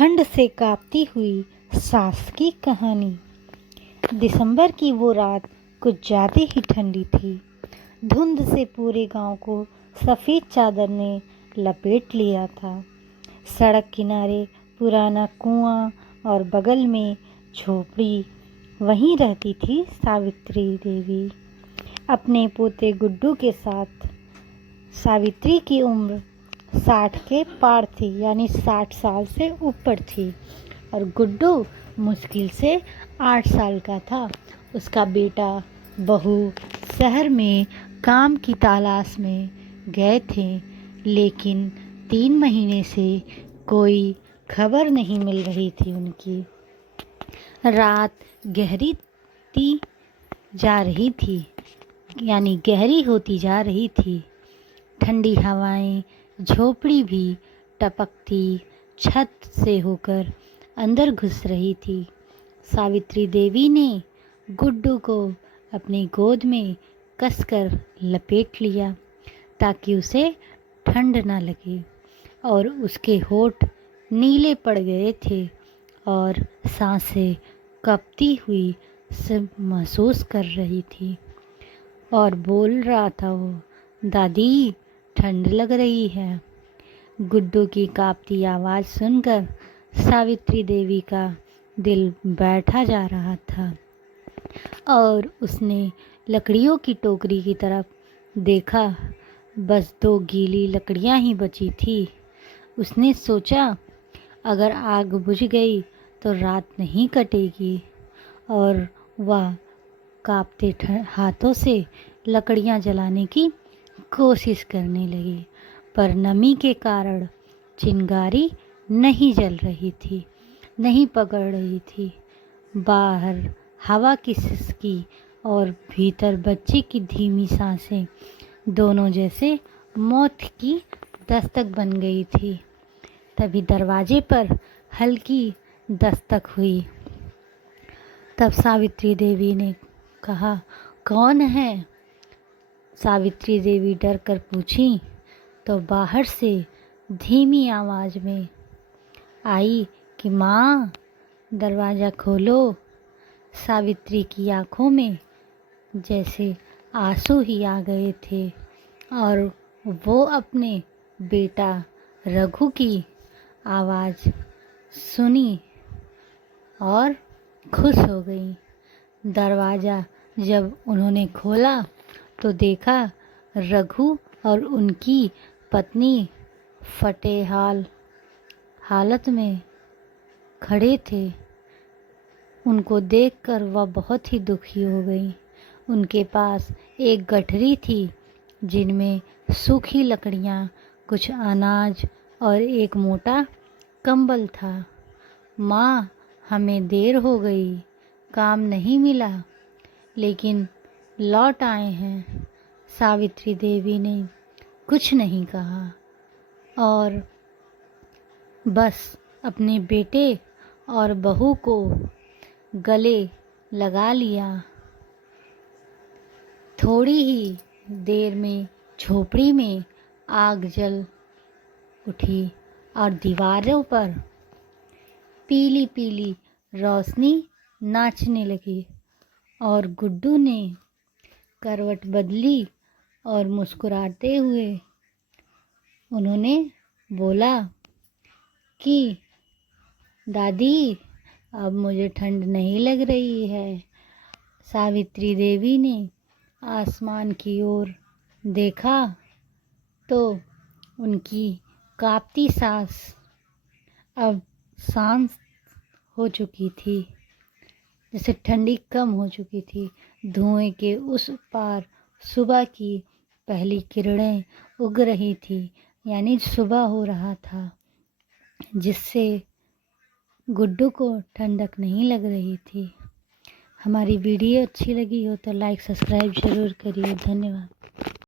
ठंड से कांपती हुई सास की कहानी। दिसंबर की वो रात कुछ ज़्यादा ही ठंडी थी। धुंध से पूरे गांव को सफ़ेद चादर ने लपेट लिया था। सड़क किनारे पुराना कुआं और बगल में झोपड़ी, वहीं रहती थी सावित्री देवी अपने पोते गुड्डू के साथ। सावित्री की उम्र 60 के पार थी, यानी 60 साल से ऊपर थी, और गुड्डू मुश्किल से 8 साल का था। उसका बेटा बहू शहर में काम की तलाश में गए थे, लेकिन 3 महीने से कोई खबर नहीं मिल रही थी उनकी। रात गहरी जा रही थी, यानी गहरी होती जा रही थी। ठंडी हवाएं झोपड़ी भी टपकती छत से होकर अंदर घुस रही थी। सावित्री देवी ने गुड्डू को अपनी गोद में कसकर लपेट लिया ताकि उसे ठंड न लगे, और उसके होठ नीले पड़ गए थे और सांसें कपती हुई सब महसूस कर रही थी। और बोल रहा था वो, दादी ठंड लग रही है। गुड्डू की कांपती आवाज़ सुनकर सावित्री देवी का दिल बैठा जा रहा था, और उसने लकड़ियों की टोकरी की तरफ देखा। बस 2 गीली लकड़ियां ही बची थी। उसने सोचा, अगर आग बुझ गई तो रात नहीं कटेगी, और वह कांपते हाथों से लकड़ियां जलाने की कोशिश करने लगी, पर नमी के कारण चिंगारी नहीं जल रही थी, नहीं पकड़ रही थी। बाहर हवा की सिसकी और भीतर बच्चे की धीमी सांसें, दोनों जैसे मौत की दस्तक बन गई थी। तभी दरवाजे पर हल्की दस्तक हुई। तब सावित्री देवी ने कहा, कौन है? सावित्री देवी डर कर पूछी तो बाहर से धीमी आवाज़ में आई कि माँ, दरवाज़ा खोलो। सावित्री की आँखों में जैसे आंसू ही आ गए थे, और वो अपने बेटा रघु की आवाज़ सुनी और खुश हो गई। दरवाज़ा जब उन्होंने खोला तो देखा रघु और उनकी पत्नी फटे हालत में खड़े थे। उनको देखकर वह बहुत ही दुखी हो गई। उनके पास एक गठरी थी जिनमें सूखी लकड़ियाँ, कुछ अनाज और एक मोटा कंबल था। माँ, हमें देर हो गई, काम नहीं मिला, लेकिन लौट आए हैं। सावित्री देवी ने कुछ नहीं कहा और बस अपने बेटे और बहू को गले लगा लिया। थोड़ी ही देर में झोपड़ी में आग जल उठी और दीवारों पर पीली पीली रोशनी नाचने लगी, और गुड्डू ने करवट बदली और मुस्कुराते हुए उन्होंने बोला कि दादी, अब मुझे ठंड नहीं लग रही है। सावित्री देवी ने आसमान की ओर देखा तो उनकी कांपती सांस अब शांत हो चुकी थी, जैसे ठंडी कम हो चुकी थी। धुएं के उस पार सुबह की पहली किरणें उग रही थी, यानी सुबह हो रहा था, जिससे गुड्डू को ठंडक नहीं लग रही थी। हमारी वीडियो अच्छी लगी हो तो लाइक सब्सक्राइब ज़रूर करिए। धन्यवाद।